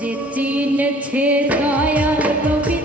যে চিনেছে দয়াল কবিতার